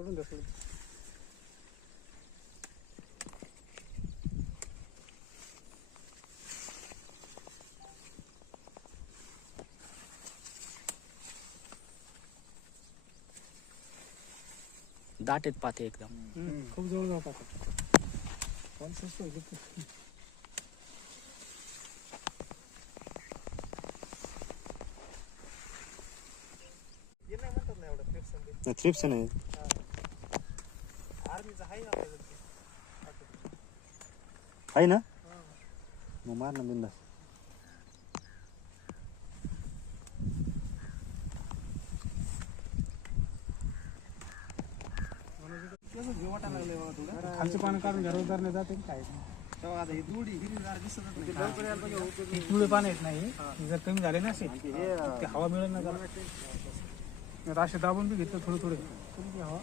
सोडून द्या सोडून. दाटेत पाते एकदम. खूप जवळ जाऊ टाका. कॉल स्वस्त होईल ते. हे नाही म्हणतात ना एवढं फ्रिक्शन. थ्रिप्स नाही आर्मीचं आहे आपल्याकडे. आहे ना, मग मार ना बिंदास. खालचे पानं काढून घ्या, रोजदार नाही जाते काय पिवळे पानं येत नाही. जर कमी झाले ना ते हवा मिळेल ना त्याला. असे दाबून बी घेतलं थोडे थोडे हवा.